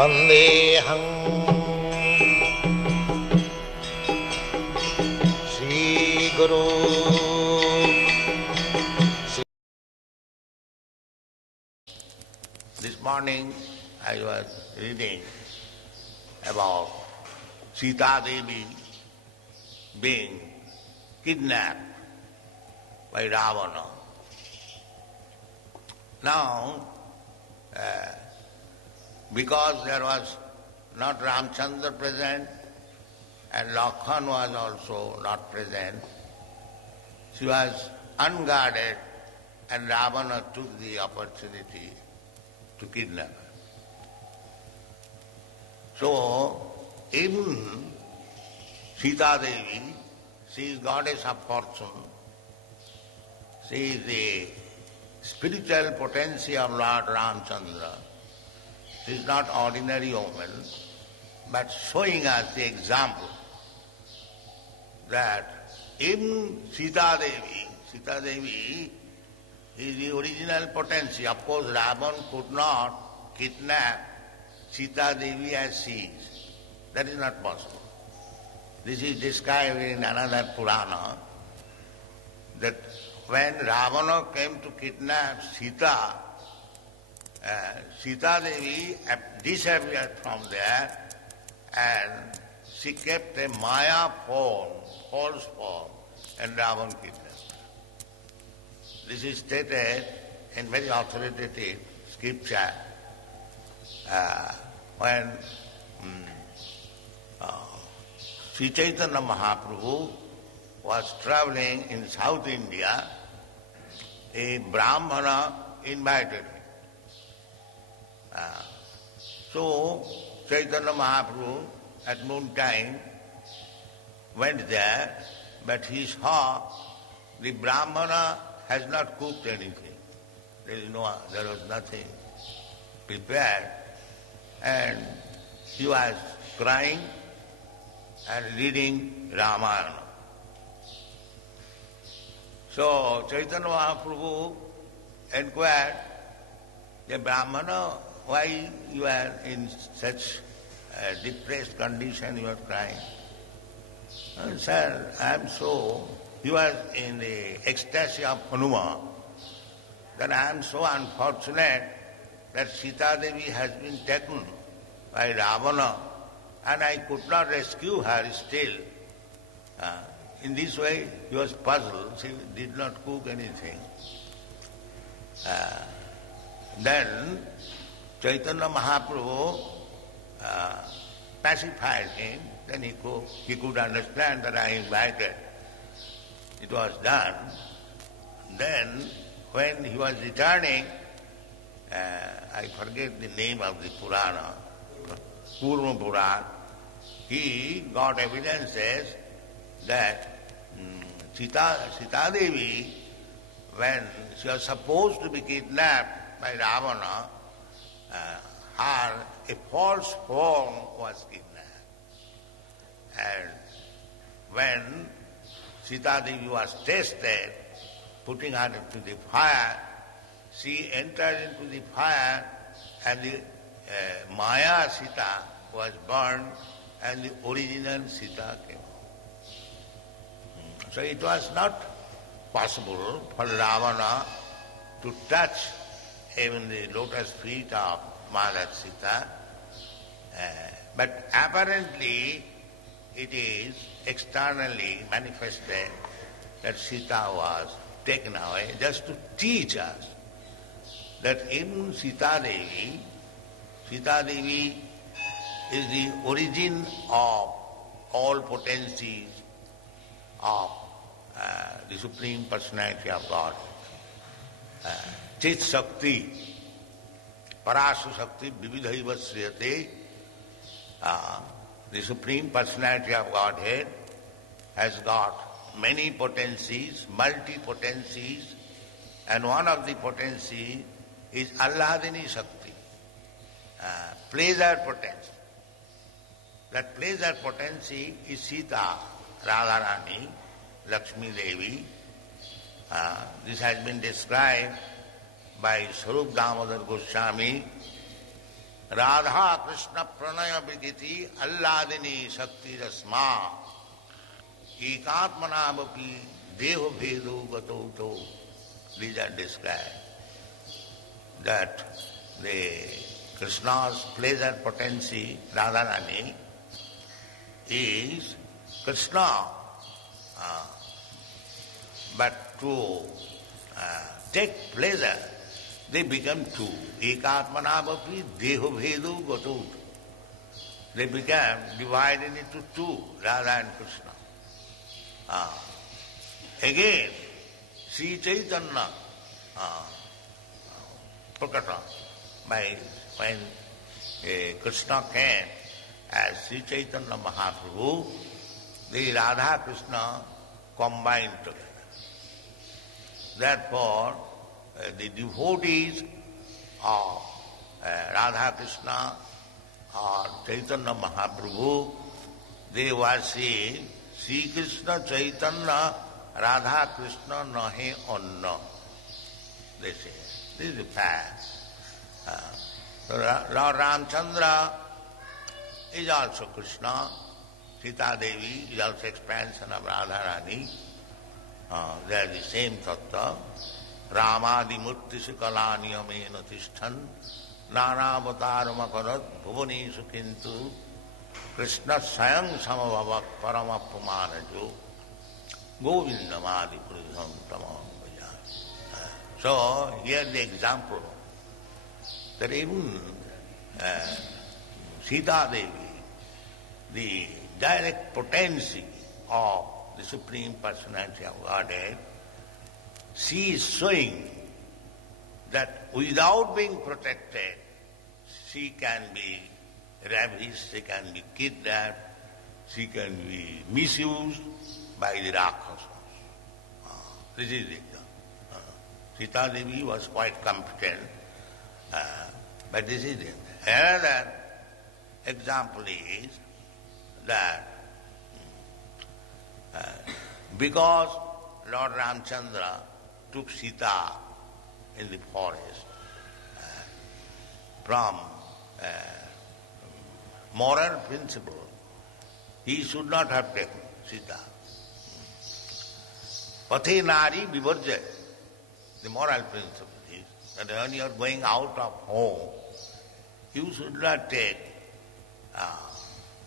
Vandeham Shri Guru. This morning I was reading about Sita Devi being kidnapped by Ravana. Now, because there was not Ramchandra present and Lakshman was also not present, she was unguarded and Ravana took the opportunity to kidnap her. So, even Sita Devi, she is goddess of fortune. She is the spiritual potency of Lord Ramchandra. She is not ordinary woman, but showing us the example that even Sita Devi is the original potency. Of course, Ravan could not kidnap Sita Devi as she is. That is not possible. This is described in another Purana, that when Ravana came to kidnap Sita, Sita Devi disappeared from there and she kept a Maya form, false form, and Ravana kidnapped her. This is stated in very authoritative scripture when Sri Chaitanya Mahaprabhu was traveling in South India. A Brahmana invited him. So Chaitanya Mahaprabhu at noontime went there, but he saw the Brahmana has not cooked anything. There was nothing prepared, and he was crying and reading Ramayana. So Chaitanya Mahaprabhu inquired, the Brahmana, why you are in such a depressed condition, you are crying? Sir, I am so, he was in the ecstasy of Hanuman, that I am so unfortunate that Sita Devi has been taken by Ravana and I could not rescue her still. In this way, he was puzzled. She did not cook anything. Then Chaitanya Mahaprabhu pacified him. Then he could understand that I invited. It was done. Then when he was returning, I forget the name of the Purana, Kurma Purana, he got evidences that Sita Devi, when she was supposed to be kidnapped by Ravana, a false form was kidnapped. And when Sita Devi was tested, putting her into the fire, she entered into the fire and the Maya Sita was burned and the original Sita came. So it was not possible for Ravana to touch even the lotus feet of Mother Sita, but apparently it is externally manifested that Sita was taken away just to teach us that in Sita Devi is the origin of all potencies of the Supreme Personality of God. Chit Shakti, Parasu Shakti, Vividhaiva Sriyate, the Supreme Personality of Godhead has got many potencies, multi-potencies, and one of the potencies is Alladini Shakti, pleasure potency. That pleasure potency is Sita, Radharani, Lakshmi Devi. This has been described by Swarup Damodar Goswami Radha Krishna Pranaya Vigiti Alladini Shakti Rasma Ekatmanavapi Deho Bhedu Gatoto. These are described. That the Krishna's pleasure potency, Radharani, is Krishna. But to take pleasure, they become two. Ekatmanavapi deho bhedu gatut. They became divided into two, Radha and Krishna. Again, Sri Chaitanya Prakata, when Krishna came as Sri Chaitanya Mahaprabhu, the Radha Krishna combined together. Therefore, the devotees of Radha Krishna or Chaitanya Mahaprabhu, they worship Sri Krishna Chaitanya Radha Krishna nahe anna. They say. This is the fact. Lord Ramchandra is also Krishna. Sita Devi is also expansion of Radharani. They are the same tattva. Ramadi murti sikala niyamena tishthan nana avataram akarat bhuvanesu kintu Krishna sayang samabhavak paramapamanajo govindamadi purusham tamam bhaja. So here the example that even Sita Devi, the direct potency of the Supreme Personality of Godhead, she is showing that without being protected, she can be ravished, she can be kidnapped, she can be misused by the Rakshasas. This is it. Sita Devi was quite competent, but this is it. Another example is that because Lord Ramchandra took Sita in the forest from moral principle, he should not have taken Sita. Pathe nari vivarjaya. The moral principle is that when you are going out of home, you should not take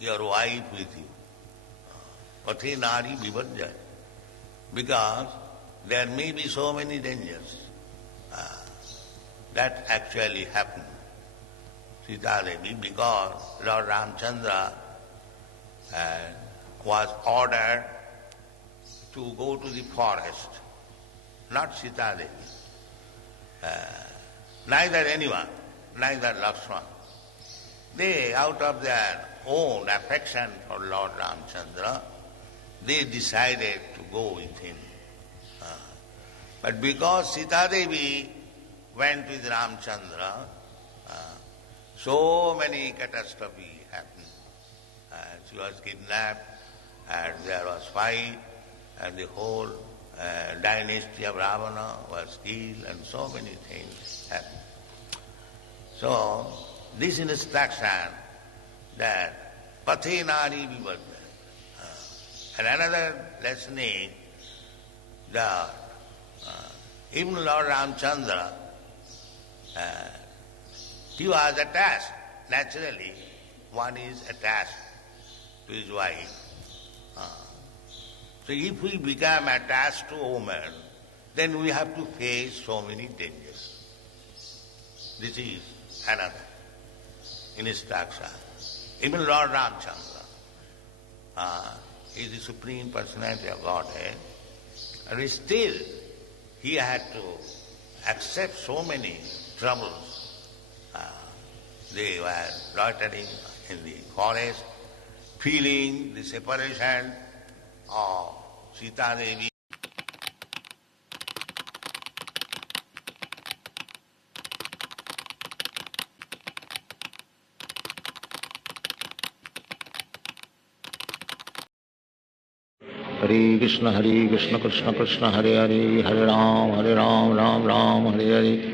your wife with you. Pathe nari vivarjaya. Because there may be so many dangers. That actually happened. Sita Devi, because Lord Ramchandra was ordered to go to the forest, not Sita Devi. Neither anyone, neither Lakshmana. They, out of their own affection for Lord Ramchandra, they decided to go with him. But because Sita Devi went with Ramchandra, so many catastrophes happened. She was kidnapped, and there was fight, and the whole dynasty of Ravana was killed, and so many things happened. So, this instruction that pathe nari vivadya. And another lesson is that even Lord Ramchandra, he was attached. Naturally, one is attached to his wife. So if we become attached to a woman, then we have to face so many dangers. This is another instruction. Even Lord Ramchandra is the Supreme Personality of Godhead, and still he had to accept so many troubles. They were loitering in the forest, feeling the separation of Sita Devi. Hare Krishna Krishna Krishna Hare Hare, Hare Ram Ram Ram Hare Hare.